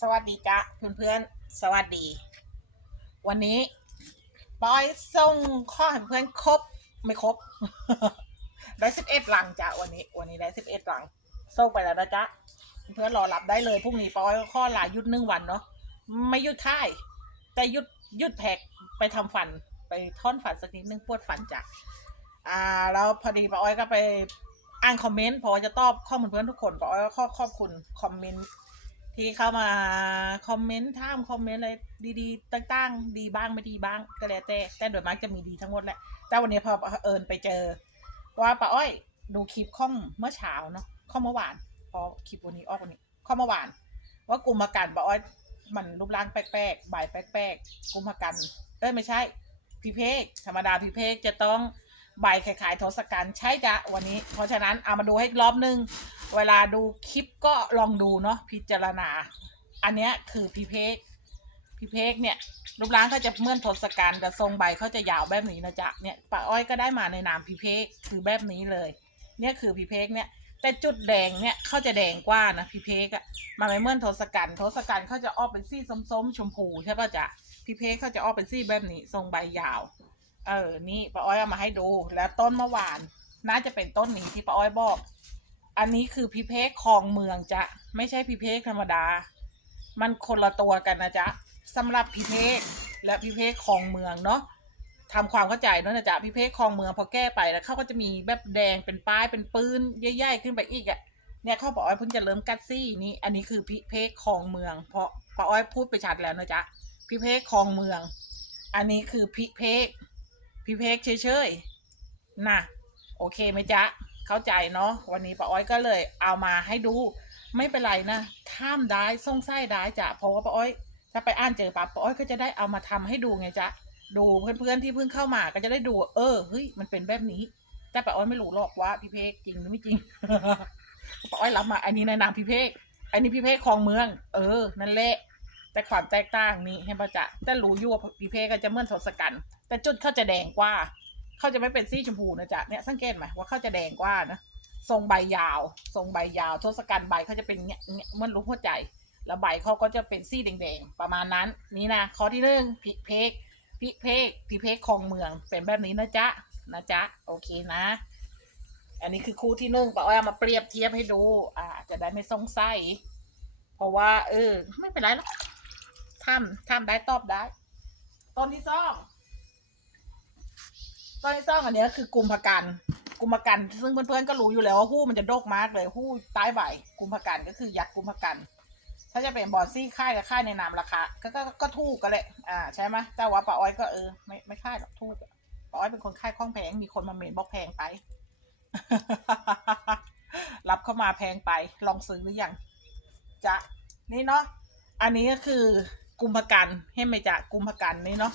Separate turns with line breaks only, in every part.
สวัสดีจ้ะเพื่อนๆ สวัสดี วันนี้ปอยส่งข้อให้เพื่อนครบไม่ครบ ได้สิบเอ็ดลังจ้ะวันนี้ วันนี้ได้สิบเอ็ดลังส่งไปแล้วนะจ๊ะเพื่อนรอรับได้เลยพรุ่งนี้ปอยข้อลาหยุดหนึ่งวันเนาะไม่หยุดค่ายแต่หยุดหยุดแพ็กไปทำฟันไปท่อนฟันสักนิดนึงปวดฟันจ้ะอ่าแล้วพอดีปอยก็ไปอ่านคอมเมนต์เพอจะตอบข้อมูลเพื่อนทุกคนปาอ้อยก็ขอขอบคุณคอมเมนต์ ที่เข้ามาคอมเมนต์ท่ามคอมเมนต์อะไรดีๆต่างๆ ดีบ้างไม่ดีบ้างก็แล้วแต่แต่โดยมากจะมีดีทั้งหมดแหละแต่วันนี้พอเอิญไปเจอ ว่าป้าอ้อยดูคลิปข้องเมื่อเช้าเนาะข้องเมื่อวานพอคลิปวันนี้ออกวันนี้ข้องเมื่อวาน ว่ากลุ่มมากันป้าอ้อยมันรูปร่างแปลกๆใบแปลกๆกลุ่มมากันเอ้ยไม่ใช่พีเพกธรรมดาพีเพกจะต้อง ใบคล้ายๆทศกัณฐ์ใช่จ้ะวันนี้ เพราะฉะนั้นเอามาดูให้อีกรอบนึง เวลาดูคลิปก็ลองดูเนาะพิจารณา อันเนี้ยคือพี่เพกพี่เพกเนี่ยรูปร่างเขาจะเหมื่อนทศกัณฐ์แต่ทรงใบเขาจะยาวแบบนี้นะจ๊ะเนี่ยป้าอ้อยก็ได้มาในนามพี่เพกคือแบบนี้เลย เนี่ยคือพี่เพกเนี่ยแต่จุดแดงเนี่ยเขาจะแดงกว่านะพี่เพกอะมันไม่เหมื่อนทศกัณฐ์ทศกัณฐ์เขาจะออกเป็นสีส้มๆชมพูใช่ป่ะจ๊ะพี่เพกเขาจะออกเป็นสีแบบนี้ทรงใบยาว เออ นี่ป้าอ้อยเอามาให้ดู แล้วต้นเมื่อวาน น่าจะเป็นต้นนี้ที่ป้าอ้อยบอก อันนี้คือพิเพกคลองเมืองจ้ะ ไม่ใช่พิเพกธรรมดา มันคนละตัวกันนะจ๊ะสำหรับพิเพกและพิเพกคลองเมืองเนาะทำความเข้าใจเนอะนะจ๊ะพิเพกคลองเมืองพอแก้ไปแล้วเขาก็จะมีแบบแดงเป็นป้ายเป็นปืนใหญ่ๆขึ้นไปอีกอะ่ะเนี่ยเขาบอกว่าเพิ่งจะเริ่มกัดซี่นี่อันนี้คือพิเพกคลองเมือง เพราะป้าอ้อยพูดไปชัดแล้วนะจ๊ะพิเพกคลองเมือง อันนี้คือพิเพก พิเพกเฉยๆน่ะโอเคไหมจ๊ะ เข้าใจเนาะวันนี้ป้าอ้อยก็เลยเอามาให้ดู ไม่เป็นไรนะข้ามได้ส่งไส้ได้จ้ะเพราะว่าป้าอ้อย ถ้าไปอ่านเจอปั๊บป้าอ้อยก็จะได้เอามาทำให้ดูไงจ๊ะดูเพื่อนๆที่เพิ่งเข้ามาก็จะได้ดู เออเฮ้ยมันเป็นแบบนี้ แต่ป้าอ้อยไม่รู้หรอกว่าพี่เพกจริงหรือไม่จริงป้าอ้อยรับมา อันนี้ในนามพี่เพกอันนี้พี่เพกของเมือง เออ นั่นแหละแต่ความแตกต่างนี้เห็นปะจ๊ะแต่รู้อยู่ว่าพี่เพกก็จะเหมื่อนทศกัณฐ์ แต่จุดเขาจะแดงกว่า เขาจะไม่เป็นสีชมพูนะจ๊ะเนี่ยสังเกตไหมว่าเขาจะแดงกว่านะทรงใบยาว ทรงใบยาวทศกัณฐ์ใบเขาจะเป็นเงี้ยเงี้ยเหมือนรูปหัวใจ แล้วใบเขาก็จะเป็นสีแดงๆ ประมาณนั้น นี่นะข้อที่หนึ่งพิเพกพิเพกพิเพกคลองเมืองเป็นแบบนี้นะจ๊ะนะจ๊ะโอเคนะ อันนี้คือคู่ที่หนึ่งป้าอ้อยมาเปรียบเทียบให้ดู อ่า จะได้ไม่สงสัย เพราะว่า เออ ไม่เป็นไรหรอกทำทำได้ตอบได้ต้นที่สอง ตอนที่ซ่องอันเนี้ยคือกลุ่มพกันกลุ่มพกัน ซึ่งเพื่อนๆก็รู้อยู่แล้วว่าหู้มันจะโดกมากเลยหู้ใต้ใบกลุ่มพกันก็คือยักษ์กลุ่มพกัน ถ้าจะเป็นบอลซี่ค่ายกับค่ายในนามราคาก็ก็ก็ถูกกันแหละอ่าใช่ไหมแต่ว่าป้าอ้อยก็เออไม่ไม่ค่ายหรอกถูกป้าอ้อยเป็นคนค่ายข้องแพงมีคนมาเมนบอกแพงไปรับเข้ามาแพงไปลองซื้อหรือยังจะนี่เนาะอันนี้ก็คือ กุมพกันให้ไหมจ๊ะกุมพกันนี่เนาะ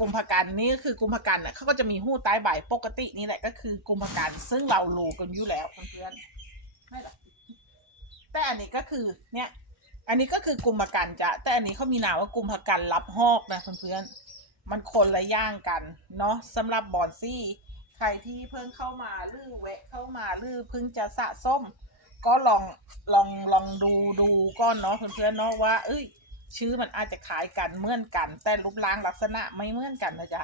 กุมภกันนี่ก็คือกุมภกันเนี่ยเขาก็จะมีหู้ใต้ใบปกตินี่แหละก็คือกุมภกันซึ่งเรารู้กันอยู่แล้วเพื่อนๆไม่หรอกแต่อันนี้ก็คือเนี่ย อันนี้ก็คือกุมภกันจ้ะแต่อันนี้เขามีนามว่ากุมภกันรับหอกนะเพื่อนๆมันคนละย่างกันเนาะสำหรับบอนซี่ใครที่เพิ่งเข้ามาหรือแวะเข้ามาหรือเพิ่งจะสะส้ม ก็ลองลองลองดูดูก้อนเนาะเพื่อนๆเนาะว่า เอ้ย ชื่อมันอาจจะคล้ายกันเหมือนกัน แต่รูปร่างลักษณะไม่เหมือนกันนะจ๊ะ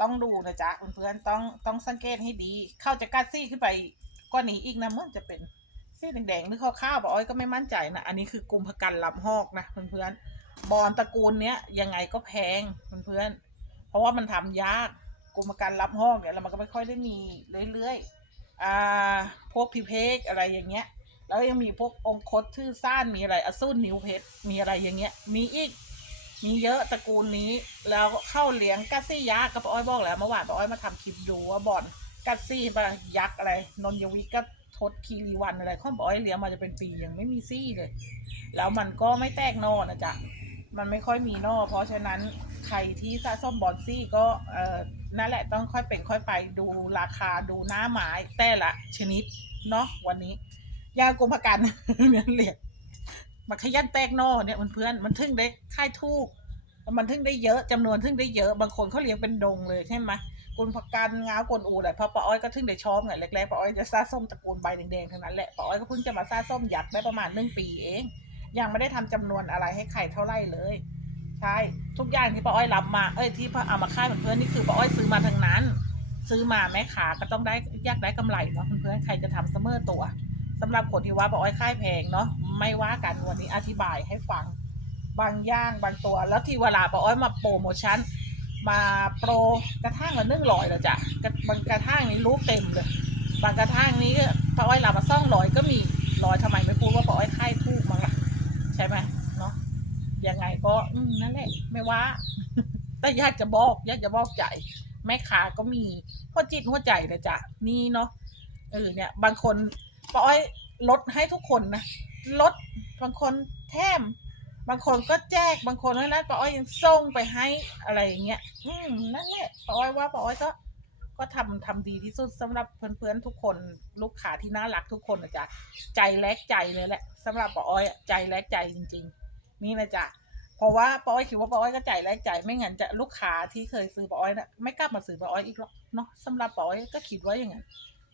ต้องดูนะจ๊ะเพื่อนๆต้องต้องสังเกตให้ดี เข้าจะกัดซี่ขึ้นไปกว่านี้อีกนะเมื่อนจะเป็นซี่แดงๆหรือข้าวๆบอกอ้อยก็ไม่มั่นใจนะอันนี้คือกลุ่มพกันลำหอกนะเพื่อนๆบอลตระกูลเนี้ยยังไงก็แพงเพื่อนๆเพราะว่ามันทำยากกลุ่มพกันลำหอกเนี่ยแล้วมันก็ไม่ค่อยได้มีเรื่อยๆอ่าพวกพิเพกอะไรอย่างเงี้ย แล้วยังมีพวกองคตชื่อซ่านมีอะไรอสูรนิวเพชรมีอะไรอย่างเงี้ย มีอีก มีเยอะตระกูลนี้ แล้วเข้าเลี้ยงกัสซี่ยักษ์กับป้าอ้อยบอกแล้วเมื่อวานป้าอ้อยมาทำคลิปดูว่าบ่อนกัสซี่ปะยักษ์อะไร นนยวิก็ทศคีรีวันอะไรข้อมป้าอ้อยเลี้ยงมาจะเป็นปียังไม่มีซี่เลย แล้วมันก็ไม่แตกนอนะจ๊ะมันไม่ค่อยมีนอ เพราะฉะนั้นใครที่สะสมบอลซี่ก็เออนั่นแหละต้องค่อยเป็นค่อยไปดูราคาดูหน้าไม้แต่ละชนิดเนาะวันนี้ ยากรมกันเนี่ยเหลียมาขยันแตกนอเนี่ยมันเพื่อนมันทึ่งได้ค่ายทูกมันทึ่งได้เยอะจำนวนทึ่งได้เยอะบางคนเขาเลี้ยงเป็นดงเลยใช่ไหมกุลผักกันงาวกลอูแหละพราป้าอ้อยก็ทึ่งได้ชอบไงแรกๆป้าอ้อยจะซาส้มตระกูลใบแดงๆทั้งนั้นแหละป้าอ้อยก็เพิ่งจะมาซาส้มหยักได้ประมาณหนึ่งปีเอง ยังไม่ได้ทำจำนวนอะไรให้ใครเท่าไรเลย ใช่ทุกอย่างที่ป้าอ้อยรับมาเอ้ยที่ป้าเอามาค่ายเพื่อนนี่คือป้าอ้อยซื้อมาทั้งนั้น ซื้อมาแม่ขาก็ต้องได้อยากได้กำไรเนาะเพื่อนใครจะทำเสมอตัว สำหรับคนที่ว่าป้าอ้อยค่ายแพงเนาะไม่ว่ากันวันนี้อธิบายให้ฟังบางย่างบางตัว แล้วที่เวลาป้าอ้อยมาโปรโมชั่นมาโปรกระทั่งละหนึ่งร้อยแล้วจ้ะบางกระทั่งนี้รูปเต็มเลยบางกระทั่งนี้ก็ป้าอ้อยรับมาซ่องร้อยก็มีร้อยทำไมไม่พูดว่าป้าอ้อยค่ายถูกมั้งล่ะใช่ไหมเนาะยังไงก็นั่นแหละไม่ว่า แต่อยากจะบอกอยากจะบอกใจแม่ค้าก็มีหัวจิตหัวใจนะจ๊ะนี่เนาะเออเนี่ย บางคน ป้อ้อยลดให้ทุกคนนะลดบางคนแถมบางคนก็แจกบางคนนั้นป้าอ้อยยังส่งไปให้อะไรอย่างเงี้ยอืมนั่นแหละป้าอ้อยว่าป้าอ้อยก็ ก็ทำทำดีที่สุดสำหรับเพื่อนๆทุกคนลูกค้าที่น่ารักทุกคนนะจ๊ะใจแลกใจเลยแหละสำหรับป้าอ้อยใจแลกใจจริง ๆ นี่นะจ๊ะเพราะว่าป้าอ้อยคิดว่าป้าอ้อยก็ใจแลกใจไม่งั้นจะลูกค้าที่เคยซื้อป้าอ้อยนะไม่กลับมาซื้อป้าอ้อยอีกหรอกเนาะสำหรับป้าอ้อยก็คิดว่าอย่างนั้น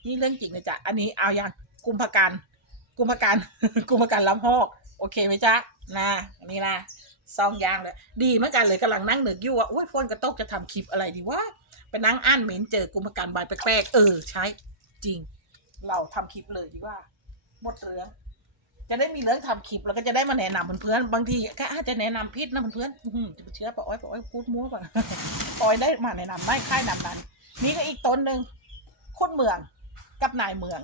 นี่เรื่องจริงนะจ๊ะอันนี้เอาอย่าง กุมภกันกุมภกันกุมภกันลำหอกโอเคไหมจ๊ะนะอันนี้นะซองยางเลยดีเหมือนกันเลยกำลังนั่งนึกอยู่ว่าอุ้ยฝนกระตกจะทำคลิปอะไรดีวะไปนั่งอ่านเมนเจอกุมภการบายแปลกๆเออใช่จริง เราทำคลิปเลยดีว่าหมดเรื่องจะได้มีเรื่องทำคลิปแล้วก็จะได้มาแนะนำเพื่อนๆบางทีก็อาจจะแนะนำพิษนะเพื่อนๆจะไปเชื่อปะอ้อยปะอ้อยพูดมั่วป่ะปอยได้มาแนะนำได้ค่ายนำนั้นนี่ก็อีกต้นหนึ่งคนเมืองกับนายเมือง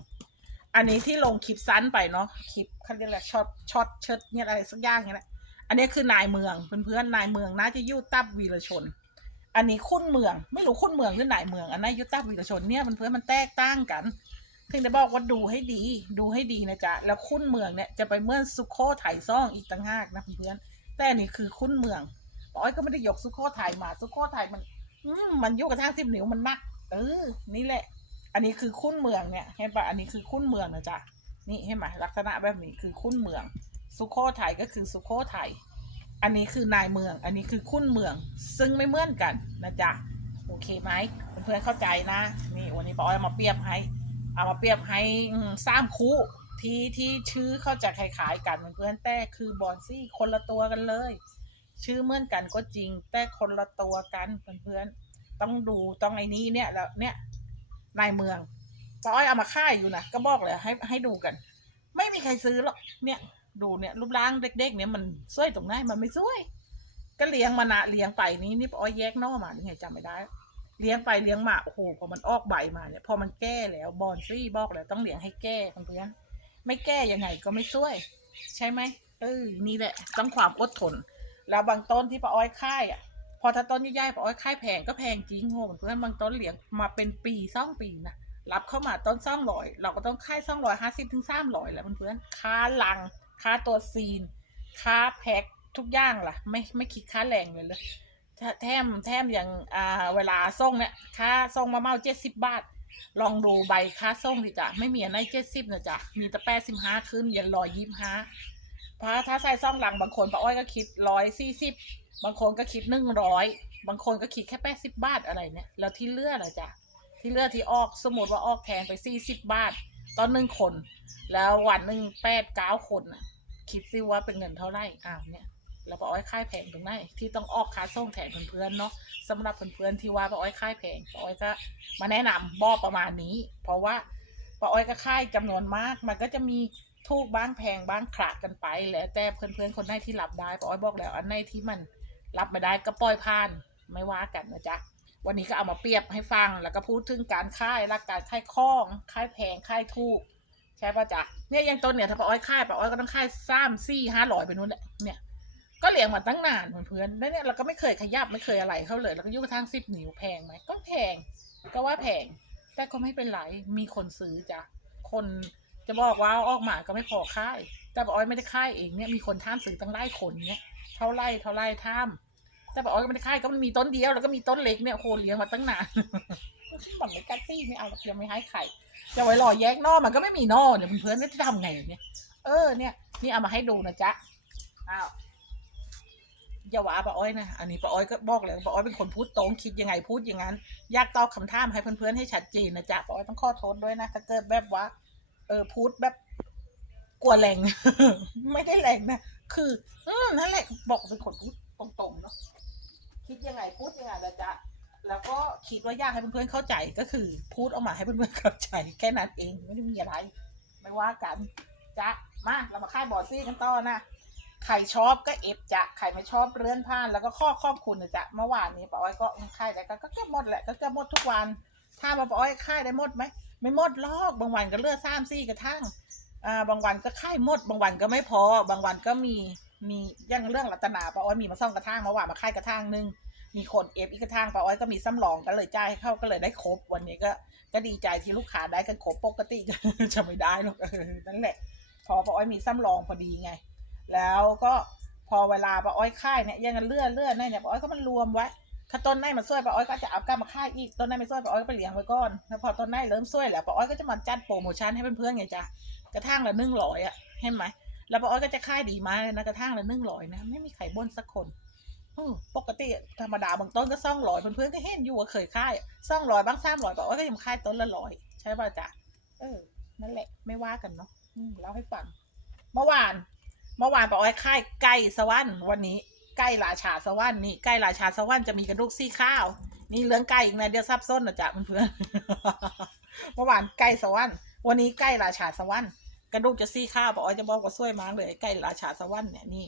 อันนี้ที่ลงคลิปสั้นไปเนาะคลิปเขาเรียกอะไรช็อตช็อตเชิดเนี่ยอะไรสักอย่างเนี่ยแหละอันนี้คือนายเมืองเพื่อนๆนายเมืองน่าจะยู่ตับวีรชน อันนี้คุ้นเมือง ไม่รู้คุ้นเมืองหรือไหนเมือง อันนั้นยุตตาวีรชนเนี่ยมันเพื่อนมันแตกต่างกันถึงได้บอกว่าดูให้ดี ดูให้ดีนะจ๊ะแล้วคุ้นเมืองเนี่ยจะไปเมื่อสุโขทัยซ่องอีกต่างหากนะเพื่อนๆแต่อันนี้คือคุ้นเมืองป้าอ้อยก็ไม่ได้ยกสุโขทัยมาสุโขทัยมัน อืมันยกกระทั่งสิบนิ้วมันหนักเออนี่แหละ อันนี้คือคุ้นเมืองเนี่ยเห็นปะอันนี้คือคุ้นเมืองนะจ๊ะนี่เห็นไหมลักษณะแบบนี้คือคุ้นเมือง สุโขทัยก็คือสุโขทัยอันนี้คือนายเมือง อันนี้คือคุ้นเมือง ซึ่งไม่เหมือนกันนะจ๊ะโอเคไหมเพื่อนๆเข้าใจนะนี่วันนี้ปอยเอามาเปรียบให้เอามาเปรียบให้อืมสามคู่ที่ที่ชื่อเขาจะคล้ายๆกันเพื่อนๆแต่คือบอนซี่คนละตัวกันเลย ชื่อเหมือนกันก็จริง แต่คนละตัวกันเพื่อนๆต้องดูต้องไอ้นี้เนี่ยแล้วเนี่ย นายเมืองป้าอ้อยเอามาค่ายอยู่นะก็บอกเลยให้ให้ดูกัน ไม่มีใครซื้อหรอกเนี่ยดูเนี่ยรูปร่างเด็ก ๆ เนี่ยมันสวยตรงไหนมันไม่สวย ก็เลี้ยงมานะเลี้ยงไปนี้นี่ป้าอ้อยแยกนอกมานี่ไงจำไม่ได้ เลี้ยงไปเลี้ยงมาโอ้โหพอมันออกใบมาเนี่ยพอมันแก้แล้วบอนซี่บอกแล้วต้องเลี้ยงให้แก้เพื่อนไม่แก้ยังไงก็ไม่ช่วย ใช่ไหมเออนี่แหละต้องความอดทน แล้วบางต้นที่ป้าอ้อยค่ายอะ พอถ้าต้นใหญ่ๆป้าอ้อยค่ายแพงก็แพงจริงโหเพื่อนบางต้นเลี้ยงมาเป็นปีสองปีนะรับเข้ามาต้นซ่องร้อยเราก็ต้องค่ายซ่องร้อยห้าสิบถึงสามร้อยแล้วเพื่อนค่าลังค่าตัวซีนค่าแพ็คทุกอย่างล่ะ ไม่ไม่คิดค่าแรงเลยเลยแถแถมแถมอย่างอ่าเวลาส่งเนี่ยค่าส่งมาเมาเจ็ดสิบบาท ลองดูใบค่าส่งดิจ้ะไม่มีอันไหนเจ็ดสิบนะจ๊ะมีแต่แปดสิบห้าขึ้นยันร้อยยี่ห้าพระถ้าใส่ซ่องหลังบางคนป้าอ้อยก็คิดร้อยสี่สิบ บางคนก็คิดหนึ่งร้อยบางคนก็คิดแค่แปดสิบบาทอะไรเนี่ย แล้วที่เลือล่ะจ้ะที่เลือดที่ออกสมมติว่าออกแทนไปสี่สิบบาทตอนหนึ่งคน แล้ววันหนึ่งแปดเก้าคนน่ะคิดซิว่าเป็นเงินเท่าไหร่อ้าวเนี่ยแล้วป้าอ้อยค่ายแพงตรงไหนที่ต้องออกค่าส่งแทนเพื่อนๆเนาะสำหรับเพื่อนๆที่ว่าป้าอ้อยค่ายแพงป้าอ้อยก็มาแนะนำบ่อประมาณนี้ เพราะว่าป้าอ้อยก็ค่ายจำนวนมาก มันก็จะมีถูกบ้างแพงบ้างขลาดกันไป แล้วแต่เพื่อนๆคนไหนที่รับได้ป้าอ้อยบอกแล้วอันไหนที่มัน รับไม่ได้ก็ปล่อยผ่านไม่ว่ากันนะจ๊ะวันนี้ก็เอามาเปรียบให้ฟังแล้วก็พูดถึงการค่ายรักการค่ายคล้องค่ายแพงค่ายถูกใช่ป่ะจ๊ะเนี่ยยังต้นเนี่ยถ้าป้าอ้อยค่ายป้าอ้อยก็ต้องค่ายสามสี่ห้าร้อยไปนู่นแหละเนี่ยก็เลี้ยงมาตั้งนานเพื่อนๆแล้วเนี่ยเราก็ไม่เคยขยับไม่เคยอะไรเขาเลย แล้วก็ยุ่กระทั่งสิบนิ้วแพงไหมก็แพง ก็ว่าแพง แต่ก็ไม่เป็นไรมีคนซื้อจ้ะคนจะบอกว่าอออกมาก็ไม่พอค่าย แต่ป้าอ้อยไม่ได้ค่ายเองเนี่ยมีคนท่ามซื้อตั้งไร่คนเนี่ยเท่าไร่เท่าไร่ท่าม แต่ป้าอ้อยก็ไม่ได้ค่ายก็มันมีต้นเดียวแล้วก็มีต้นเล็กเนี่ยโคเลี้ยงมาตั้งนานบอกไม่กัดซี่ไม่เอาเพียงไม่ให้ไข่จะไว้รอแยกนอกมันก็ไม่มีนอกเนี่ยเพื่อนๆจะทำไงเนี่ย เออเนี่ย นี่เอามาให้ดูนะจ๊ะอ้าวอย่าว่าป้าอ้อยนะอันนี้ป้าอ้อยก็บอกเลยป้าอ้อยเป็นคนพูดตรงคิดยังไงพูดอย่างนั้นอยากตอบคำถามให้เพื่อนๆให้ชัดเจนนะจ๊ะป้าอ้อยต้องขอโทษด้วยนะถ้าเกิดแบบว่า เออพูดแบบกลัวแรงไม่ได้แรงนะคือ อืมนั่นแหละบอกเป็นคนพูดตรงๆเนาะ คิดยังไงพูดยังไงล้วจะแล้วก็คิดว่าอยากให้เพื่อนๆเข้าใจก็คือพูดออกมาให้เพื่อนๆเข้าใจแค่นั้นเองไม่ได้มีอะไร ไม่ว่ากันจะมาเรามาค่ายบอซี่กันต่อนะใครชอบก็เอฟจะใครไม่ชอบเลื่อนผ่านแล้วก็ข้อขอบคุณนะจ๊ะเมื่อวานนี้ป้าอ้อยก็ค่ายได้ก็เก็บหมดแหละก็เก็บหมดทุกวัน ถ้าป้าอ้อยค่ายได้หมดไหมไม่หมดลอกบางวันก็เลือกสามสี่กระทั่งอ่าบางวันก็ค่ายหมด บางวันก็ไม่พอบางวันก็มี มียังเรื่องรัตนาป้าอ้อยมีมาซ่องกระทั่งมื่อวานมาค่ายกระทั่งหนึงมีคนเอฟอีกกระทั่งป้าอ้อยก็มีซ้ำรองก็เลยจ่ายให้เข้าก็เลยได้ครบวันนี้ก็ ก็ดีใจที่ลูกค้าได้กันครบปกติจะไม่ได้หรอกนั่นแหละ พอป้าอ้อยมีซ้ำรองพอดีไง แล้วก็พอเวลาป้าอ้อยค่ายเนี่ยยังกันเลื่อนเลื่อนเนี่ยป้าอ้อยก็มันรวมไว้ถ้าต้นไหนมาช่วยป้าอ้อยก็จะเอากลับมาค่ายอีกต้นไหนไม่ช่วยป้าอ้อยก็ไปเลี้ยงไว้ก่อนแล้วพอต้นไหนเริ่มช่วยแล้วป้าอ้อยก็จะมาจัดโปรโมชั่นให้เพื่อนๆไงจ้ะกระทั่งละหนึ่งร้อยอะเห็นไหม แล้วป้าอ้อยก็จะค่ายดีมากเลยนะกระทั่งละนึ่งร้อยนะ ไม่มีใครบ่นสักคนปกติธรรมดาบางต้นก็ซ่องร้อยเพื่อนๆก็เห็นอยู่ว่าเคยค่ายซ่องร้อยบ้างสามร้อยป้าอ้อยก็ยังค่ายต้นละร้อยใช่ป่ะจ๊ะเออ นั่นแหละ ไม่ว่ากันเนาะอืมเล่าให้ฟังเมื่อวานเมื่อวานป้าอ้อยค่ายไก่สวรรค์วันนี้ไก่ราชาสวรรค์นี่ไก่ราชาสวรรค์จะมีกระดูกซี่ข้าว นี่เรื่องไก่อีกนะเดี๋ยวซับซ้อนนะจ๊ะเพื่อนๆเมื่อวานไก่สวรรค์วันนี้ไก่ราชาสวรรค์ ระดูกจะซี่ข้าวปอ้อยจะบอกว่าสวยมากเลยไก่ราชาสวรรค์เนี่ยนี่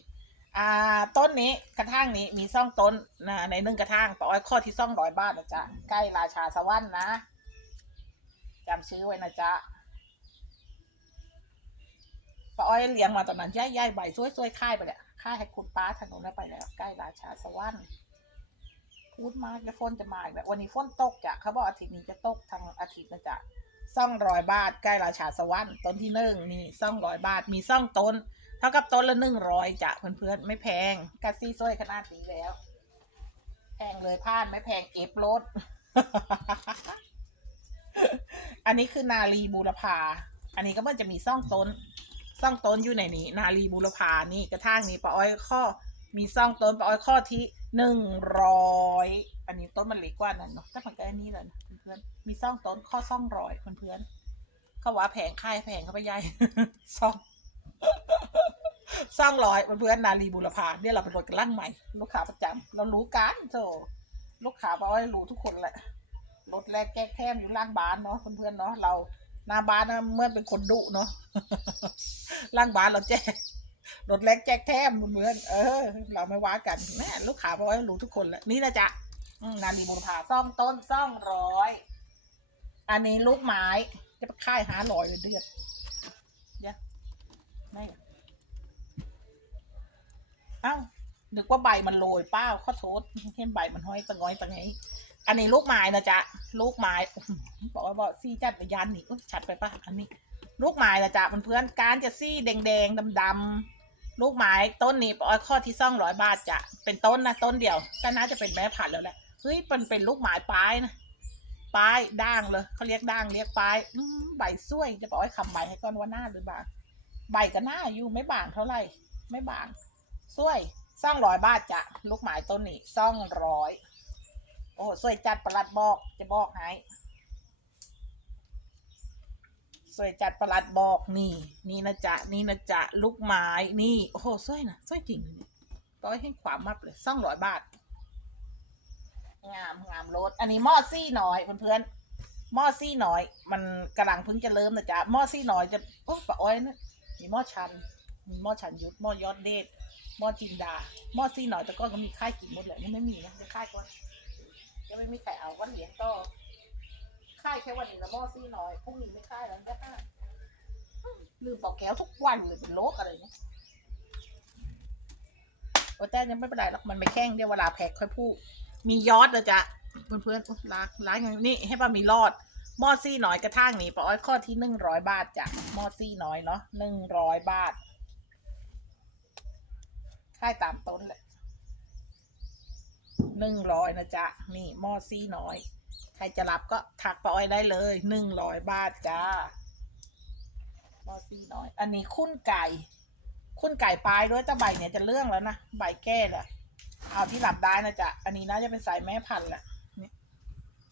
อ่าต้นนี้กระถางนี้มีซ่องต้นนะในหนึ่งกระถางปอ้อยข้อที่ซ่องร้อยบาทนะจ๊ะไก่ราชาสวรรค์นะจำชื่อไว้นะจ๊ะปอ้อยเลี้ยงมาตอนนั้นย่ายย่ายใบช่วยๆค่ายไปแหละค่ายให้คุณป้าถนนนั้นไปแล้ว ใกล้ราชาสวรรค์พูดมากแล้วฝนจะมาอีกแล้ววันนี้ฝนตกจ้ะเขาบอกอาทิตย์นี้จะตกทางอาทิตย์นะจ๊ะ ซ่องร้อยบาทใกล้ราชาสวรรค์ต้นที่หนึ่งนี่ซ่องร้อยบาทมีซ่องต้น เท่ากับต้นละหนึ่งร้อยจ้ะเพื่อนๆไม่แพงกัสซี่ซวยขนาดนี้แล้ว แพงเลยพลาดไม่แพงเอฟรถอันนี้คือนาลีบูรพา อันนี้ก็มันจะมีซ่องต้นซ่องต้นอยู่ในนี้ นาลีบุรพานี่กระทั่งนี้ป้าอ้อยข้อ มีซ่องต้นป้าอ้อยข้อที่หนึ่งร้อยอันนี้ต้นมันเล็กกว่านั้นเนาะแต่มันก็อันนี้เลยนะ พื่อนมีซ่องต้นข้อซ่องรอยเพื่อนๆเขาว่าแผงค่ายแผงเขาไปใหญ่ซ่องซ่องรอยเพื่อนๆนาลีบุรพาเนี่ยเราเป็นรถกันล่างใหม่ ลูกค้าประจำเรารู้กันโจลูกค้าป้าอ้อยรู้ทุกคนแหละรถแรกแก้แคมอยู่ล่างบ้านเนาะเพื่อนเนาะเราหน้าบ้านนะเมื่อเป็นคนดุเนาะล่างบ้านเราแจกรถเล็กแจกแถมเหมือนเออ เราไม่ว่ากันแม่ลูกค้าบอกว่ารู้ทุกคนแหละนี่นะจ๊ะ อืมนาลีมูลค่าซ่องต้นซ่องร้อย อันนี้ลูกไม้จะไปค่ายหาลอยเดือดเดี๋ยวไม่อะเอ้านึกว่าใบมันโรยเป้าข้อโทษเห็นใบมันห้อยตะงอยตะไงอันนี้ลูกไม้นะจ๊ะลูกไม้บอกว่าบอกซี่จัดยันนี่ชัดไปปะอันนี้ ลูกไม้นะจ๊ะเพื่อนๆการจะซี่แดงๆดำๆลูกไม้ต้นนี้ปอยข้อที่ซ่องร้อยบาทจ้ะเป็นต้นนะต้นเดียวก็น่าจะเป็นแม่ผันแล้วแหละ เฮ้ยมันเป็นลูกไม้ปลายนะปลายด่างเลยเขาเรียกด่างเรียกปลายใบสวยจะบอกให้คำใบให้ก่อนว่าหน้าหรือบางใบก็หน้าอยู่ไม่บางเท่าไหร่ ไม่บางสวยซ่องร้อยบาทจ้ะลูกไม้ต้นนี้ซ่องร้อยโอ้สวยจัดประหลัดบอกจะบอกให้สวยจัดประหลัดบอกนี่ นี่นะจ๊ะนี่นะจ๊ะลูกไม้นี่ โอ้โหสวยนะสวยจริงเลยร้อยให้ความมับเลยสองร้อยบาท งามงามรถอันนี้หม้อซี่น้อยเพื่อนๆหม้อซี่น้อย มันกำลังเพิ่งจะเริ่มนะจ๊ะหม้อซี่น้อยจะโอ้ปะอ้อยนะมีหม้อชัน มีหม้อชันยุทธหม้อยอดเดชหม้อจินดาหม้อซี่น้อยแต่ก็มีค่ายกินหมดเลยนี่ไม่มีนะค่ายก่อนยังไม่มีใครเอาวันเหรียญก็ค่ายแค่วันนี้นะหม้อซี่น้อยพรุ่งนี้ไม่ค่ายแล้วนะคะลืมปอกแก้วทุกวันเลยเป็นโรคอะไรเนี่ยโอ้แต่ยังไม่เป็นไรหรอกมันไม่แข้งเดี๋ยวเวลาแพ็คค่อยพูด มียอดนะจ๊ะเพื่อนๆอุ๊ยล้างล้างอย่างนี้ให้ป้ามีรอดหม้อซี่น้อยกระทั่งนี้ป้าอ้อยข้อที่หนึ่งร้อยบาทจ้ะหม้อซี่น้อยเนาะหนึ่งร้อยบาทค่ายตามต้นแหละหนึ่งร้อยนะจ๊ะนี่หม้อซี่น้อย ใครจะรับก็ทักป้าอ้อยได้เลยหนึ่งร้อยบาทจ้าหม้อซี่น้อย อันนี้คุ้นไก่ คุ้นไก่ปลายด้วยแต่ใบเนี่ยจะเรื่องแล้วนะใบแก้เลย เอาที่หลับได้นะจ๊ะ อันนี้น่าจะเป็นสายแม่พันธุ์แหละนี่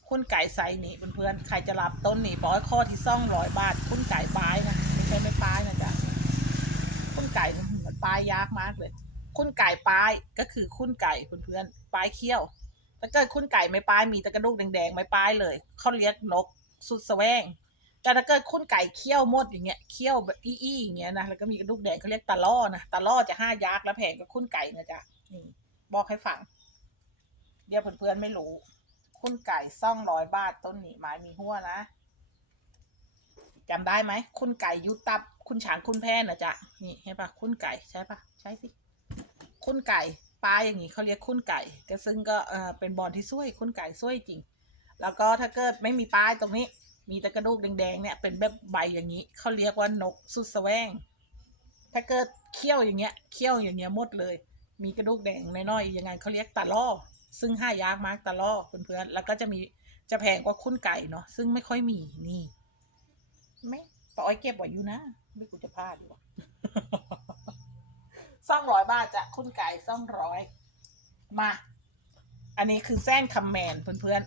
คุ้นไก่ไซนี้เพื่อนๆใครจะรับต้นนี้ปอ้อยข้อที่ซ่องร้อยบาท คุ้นไก่ปลายนะไม่ใช่ไม่ปลายนะจ๊ะ คุ้นไก่มันปลายยากมากเลย คุณไก่ปลายก็คือคุณไก่เพื่อนๆปลายเขี้ยวถ้าเกิดคุณไก่ไม่ปลายมีแต่กระดูกแดงๆไม่ปลายเลยเขาเรียกนกสุดแสวงแต่ถ้าเกิดคุณไก่เขี้ยวมดอย่างเงี้ยเขี้ยวแบบอี้ๆอย่างเงี้ยนะแล้วก็มีกระดูกแดงเขาเรียกตะล่อนะตะล่อจะห้ายักษ์แล้วแพงกับคุณไก่นะจ๊ะนี่ บอกให้ฟัง เดี๋ยวเพื่อนๆไม่รู้ คุณไก่ซ่องร้อยบาทต้นนี้ไม้มีหัวนะจำได้ไหม คุณไก่ยุตับ คุณฉางคุณแพนนะจ๊ะ นี่เห็นปะคุณไก่ใช่ปะใช่สิ คุณไก่ปลาอย่างนี้เขาเรียกคุณไก่ก็ซึ่งก็เออเป็นบอลที่ช่วยคุณไก่ช่วยจริง แล้วก็ถ้าเกิดไม่มีปลายตรงนี้ มีแต่กระดูกแดงๆเนี่ยเป็นแบบใบอย่างนี้เขาเรียกว่านกสุดแสวง ถ้าเกิดเขี้ยวอย่างเงี้ยเขี้ยวอย่างเงี้ยหมดเลย มีกระดูกแดงน้อยๆยังไงเขาเรียกตะล่อ ซึ่งห้ายากมากตะล่อเพื่อนๆแล้วก็จะมีจะแพงกว่าคุณไก่เนาะซึ่งไม่ค่อยมีนี่ไม่ปอ้อยเก็บไว้อยู่นะ ไม่กูจะพลาดดีกซ่องร้อยบาทจะคุณไก่ซ่องร้อยมา อันนี้คือแซนคัมแมนเพื่อน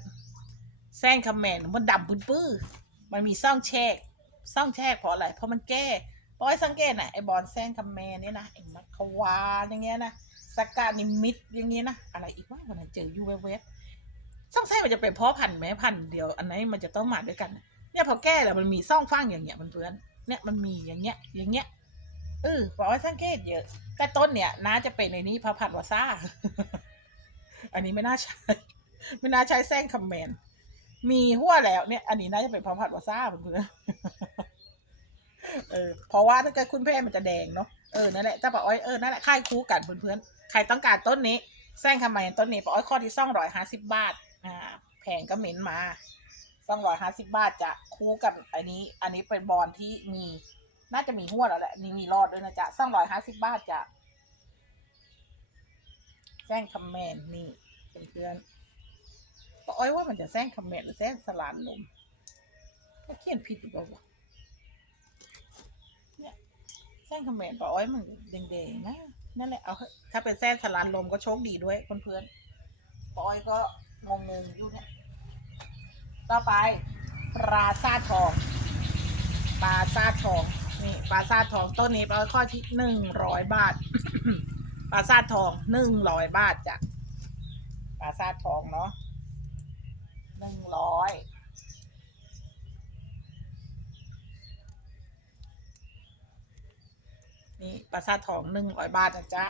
ๆแซนคัมแมนมันดำปื้อมันมีซ่องแชกซ่องแชกเพราะอะไรเพราะมันแก้ปอยสังเกตนะไอบอลแซนคัมแมนเนี่ยนะไอ้มัคควานอย่างเงี้ยนะ สกานิมิดอย่างเงี้นะอะไรอีกว่าวันนั้นเจอยูเวฟซ่องแชกมันจะเป็นเพราะพันธุ์ไหมพันธุ์เดียวอันไหนมันจะต้องมาด้วยกัน เนี่ยพอแก้แล้วมันมีซ่องฟังอย่างเงี้ยเพื่อนเนี่ยมันมีอย่างเงี้ยอย่างเงี้ยเออปอยสังเกตเยอะ แต่ต้นเนี่ยน่าจะเป็นในนี้พระพันวาซ่า อันนี้ไม่น่าใช่ไม่น่าใช้แซงคำแมนมีหัวแล้วเนี่ย อันนี้น่าจะเป็นพระพันวาซ่าเพื่อนเออเพราะว่าถ้าเกิดคุณแพ่มันจะแดงเนาะเออนั่นแหละเจ้าป้าอ้อยเออนั่นแหละค่ายคู่กันเพื่อนๆ ใครต้องการต้นนี้แซงคำแมนต้นนี้ปอ้อยข้อที่ซ่องร้อยห้าสิบบาทอ่าแพงก็เหม็นมาซ่องร้อยห้าสิบบาทจะคู่กับอันนี้ อันนี้เป็นบอลที่มีน่าจะมีหัวแล้วแหละนี่มีรอดด้วยนะจ๊ะสองร้อยห้าสิบบาทจะแซงคอมเมนต์นี่เพื่อนๆปอ้อยว่ามันจะแซงคอมเมนต์หรือแซงสลานลมก็เขียนผิดหรือเปล่าวะเนี่ยแซงคอมเมนต์ปอ้อยมันแดงๆนะ นั่นแหละเอาถ้าเป็นแซงสลานลมก็โชคดีด้วยเพื่อนๆป้าอ้อยก็งงๆอยู่เนี่ย ต่อไปปราซาทองปลาซาทองนี่ปลาซาทองต้นนี้ปลาข้อที่หนึ่งร้อยบาทปลาซาทองหนึ่งร้อยบาทจ้ะปลาซาทองเนาะหนึ่งร้อย นี่ปลาซาทองหนึ่งร้อยบาทนะจ๊ะ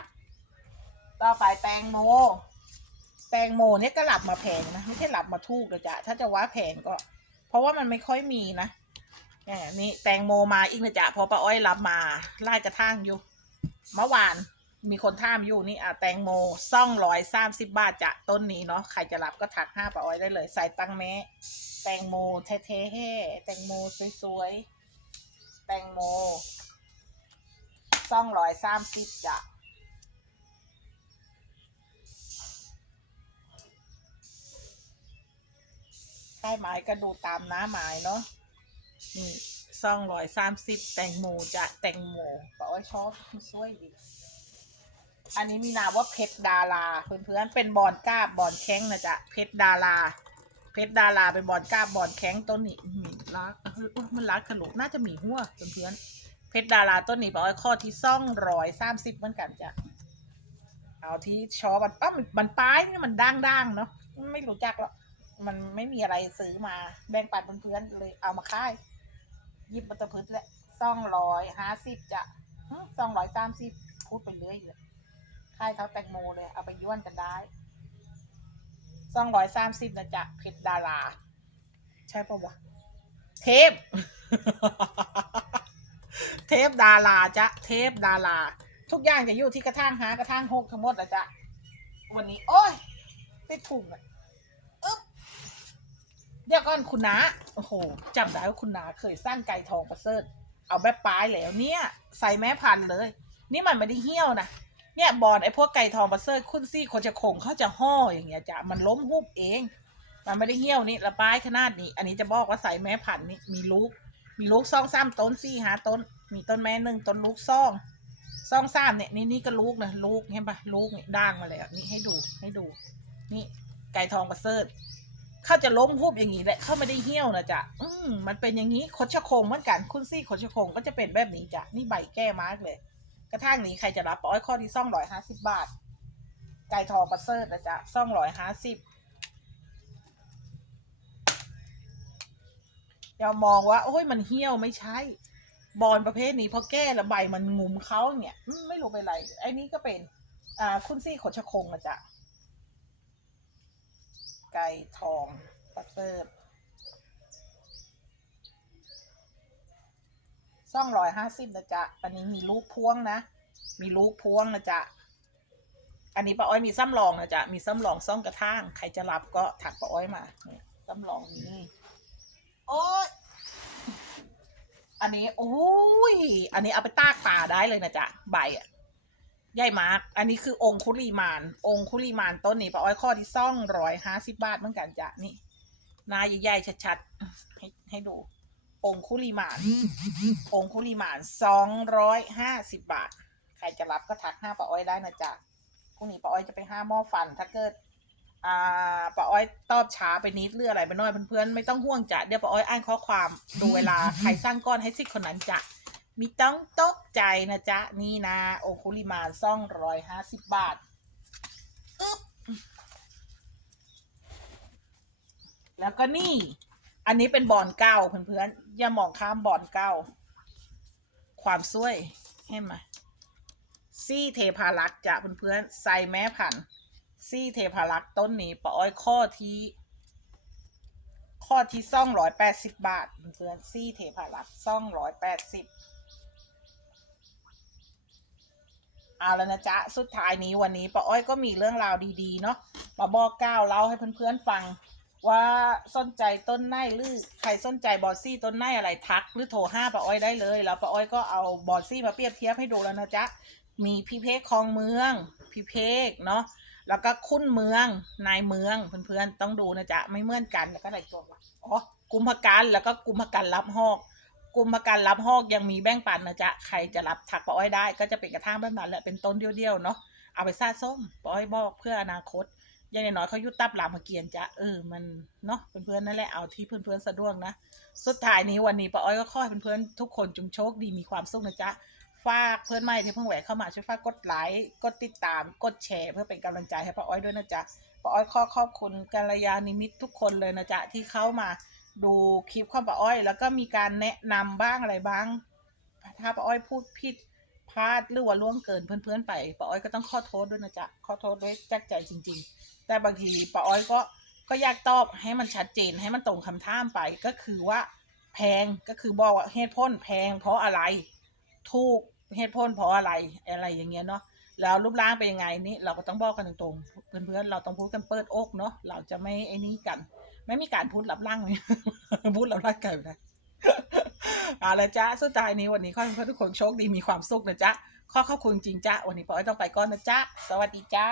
ต่อไปแตงโม แตงโมเนี่ยก็หลับมาแพงนะไม่ใช่หลับมาถูกเลยจ้ะ ถ้าจะว่าแพงก็ เพราะว่ามันไม่ค่อยมีนะนี่แตงโมมาอีกนะจ๊ะพอป้าอ้อยรับมาไล่กระทั่งอยู่ เมื่อวานมีคนท่ามอยู่นี่อะแตงโมซ่องร้อยสามสิบบาทจะต้นนี้เนาะใครจะรับก็ถักห้าป้าอ้อยได้เลย ใส่ตังแม้แตงโมเท่ๆแตงโมสวยๆแตงโม ซ่องร้อยสามสิบจ้ะใช่ไม้ก็ดูตามน้าไม้เนาะนี่ซองร้อยสามสิบแตงโมจะแตงโมป้าอ้อยชอบมันสวยดีอันนี้มีนามว่าเพชรดาราเพื่อนๆเป็นบอลกล้าบบอลแข้งนะจ๊ะเพชรดาราเพชรดาราเป็นบอลกล้าบบอลแข้งต้นนี้อื้อหือรักมันรักขลุกน่าจะมีหัวเพื่อนๆ เพชรดาราต้นนี้ป้าอ้อยข้อที่ซ่องร้อยสามสิบเหมือนกันจ้ะเอาที่ชอมันป้ามันป้ายนี่มันด่างๆเนาะไม่รู้จักหรอกมันไม่มีอะไรซื้อมาแบ่งปันเพื่อนๆเลยเอามาค่ายยิบมาตะพืชแหละสองร้อยห้าสิบจะสองร้อยสามสิบพูดไปเรื่อยเลยค่ายเท้าแตงโมเลย เอาไปย้วนกันได้สองร้อยสามสิบนะจ๊ะเพชรดารา ใช่ปะวะเทป เทปดาราจ๊ะเทปดารา ทุกอย่างจะอยู่ที่กระทั่งหากระทั่งหกทั้งหมดนะจ๊ะวันนี้ โอ้ยติดถุงอะอึ๊บเดี๋ยวก่อนคุณนาโอ้โหจำได้ว่าคุณนาเคยสร้างไก่ทองประเสริฐเอาแบบปลายแล้วเนี่ย ใส่แม่พันเลย นี่มันไม่ได้เหี้ยวนะเนี่ยบอลไอ้พวกไก่ทองประเสริฐคุณซี่คนจะคงเขาจะห่ออย่างเงี้ยจ้ะมันล้มหุบเอง มันไม่ได้เหี้ยวนี่ละปลายขนาดนี้ อันนี้จะบอกว่าใส่แม่พันนี่มีลูก มีลูกซองซ้ำต้นซี่หาต้น มีต้นแม่หนึ่งต้นลูกซองซองซ้ำเนี่ยนี่นี่ก็ลูกนะลูกเห็นปะลูกนี่ด่างมาแล้วนี่ให้ดูให้ดู นี่ไก่ทองประเสริฐเขาจะล้มหุบอย่างนี้แหละเขาไม่ได้เหี้ยวนะจ๊ะอืมมันเป็นอย่างนี้ขดชะโคงเหมือนกันคุณซี่ขดชะโคงก็จะเป็นแบบนี้จ้ะนี่ใบแก้มากเลย กระทั่งนี้ใครจะรับป้าอ้อยข้อที่ซ่องร้อยห้าสิบบาท ไก่ทองประเสริฐนะจ๊ะซ่องร้อยห้าสิบ อย่ามองว่า โอ้ยมันเหี่ยวไม่ใช่ บอลประเภทนี้พอแก้และใบมันงุมเขาเนี่ยอืมไม่รู้เป็นไร ไอ้นี้ก็เป็น อ่า คุณซี่ขดชะคงนะจ๊ะไก่ทองประเสริฐซ่องร้อยห้าสิบนะจ๊ะ อันนี้มีลูกพ่วงนะ มีลูกพ่วงนะจ๊ะ อันนี้ป้าอ้อยมีซ้ำรองนะจ๊ะ มีซ้ำรองซ่องกระทั่งใครจะรับก็ถักป้าอ้อยมาซ้ำรองนี้ โอ้ยอันนี้โอ้ย อันนี้เอาไปตากป่าได้เลยนะจ๊ะใบอะใหญ่มาก อันนี้คือองคุลีมาน องคุลีมานต้นนี้ป้าอ้อยข้อที่ซ่องร้อยห้าสิบบาทเหมือนกันจ้ะนี่หนาใหญ่ๆชัดๆให้ให้ดู องคุลีมาน องคุลีมานสองร้อยห้าสิบบาท ใครจะรับก็ทักห้าป้าอ้อยได้นะจ๊ะพรุ่งนี้ป้าอ้อยจะไปห้าหม้อฟัน ถ้าเกิด อ่าป้าอ้อยตอบช้าไปนิดเรื่องอะไรไปน้อยเพื่อนๆไม่ต้องห่วงจ้ะเดี๋ยวป้าอ้อยอ่านข้อความดูเวลาใครสร้างก้อนให้สิคนนั้นจ้ะมีต้องตกใจนะจ๊ะ นี่นะองคุลิมานซ่องร้อยห้าสิบบาทอึ๊บแล้วก็นี่ อันนี้เป็นบอลเก้าเพื่อนๆอย่ามองข้ามบอลเก้า ความสวยเห็นไหมซี่เทพารักษ์จ้ะเพื่อนๆใส่แม่พันธุ์ ซี่เทพารักษ์ต้นนี้ป้าอ้อยข้อที่ ข้อที่ซ่องร้อยแปดสิบบาทเพื่อนซี่เทพารักษ์ซ่องร้อยแปดสิบเอาแล้วนะจ๊ะ สุดท้ายนี้วันนี้ป้าอ้อยก็มีเรื่องราวดีๆ เนาะมาบอกก้าวเล่าให้เพื่อนๆฟัง ว่าสนใจต้นไม้หรือใครสนใจบอสซี่ต้นไม้อะไรทัก หรือโทรห้าป้าอ้อยได้เลย แล้วป้าอ้อยก็เอาบอสซี่มาเปรียบเทียบให้ดูแล้วนะจ๊ะ มีพี่เพกคลองเมือง พี่เพกเนาะ แล้วก็คุ้นเมือง นายเมืองเพื่อนๆต้องดูนะจ๊ะไม่เหมือนกันแล้วก็อะไรตัววะอ๋อกุมภกันแล้วก็กุมภกันรับหอกกุมภกันรับหอกยังมีแบ่งปันนะจ๊ะใครจะรับถักป้าอ้อยได้ ก็จะเป็นกระถางแบบนั้นแหละเป็นต้นเดียวๆเนาะเอาไปซาส้มป้าอ้อยบอกเพื่ออนาคตยังน้อยๆเขายุดตับรามเกียนจ้ะเออมันเนาะเพื่อนๆนั่นแหละเอาที่เพื่อนๆสะดวกนะ สุดท้ายนี้วันนี้ป้าอ้อยก็ขอให้เพื่อนๆทุกคนจงโชคดีมีความสุขนะจ๊ะ ฝากเพื่อนใหม่ที่เพิ่งแหวกเข้ามาช่วยฝากกดไลค์กดติดตามกดแชร์เพื่อเป็นกำลังใจให้ป้าอ้อยด้วยนะจ๊ะป้าอ้อยขอขอบคุณกัลยาณิมิตรทุกคนเลยนะจ๊ะที่เข้ามาดูคลิปของป้าอ้อย แล้วก็มีการแนะนำบ้างอะไรบ้าง ถ้าป้าอ้อยพูดผิดพลาดหรือว่าล่วงเกินเพื่อนๆไปป้าอ้อยก็ต้องขอโทษด้วยนะจ๊ะขอโทษด้วยจากใจจริง ๆ แต่บางทีป้าอ้อยก็ก็อยากตอบให้มันชัดเจนให้มันตรงคำท่ามไปก็คือว่าแพงก็คือบอกว่าเหตุผลแพงเพราะอะไร ถูกเหตุผลเพราะอะไรอะไรอย่างเงี้ยเนาะแล้วรูปร่างเป็นยังไงนี่เราก็ต้องบอกกันตรงๆเพื่อนๆเราต้องพูดกันเปิดอกเนาะเราจะไม่ไอ้นี่กัน ไม่มีการพูดลับล่างเลยพูดลับล่างเกินนะเอาละจ้าสุดท้ายนี้วันนี้ขอให้เพื่อทุกคนโชคดีมีความสุขนะจ๊ะขอขอบคุณจริงจ้าวันนี้ปอต้องไปก่อนนะจ๊ะสวัสดีจ้า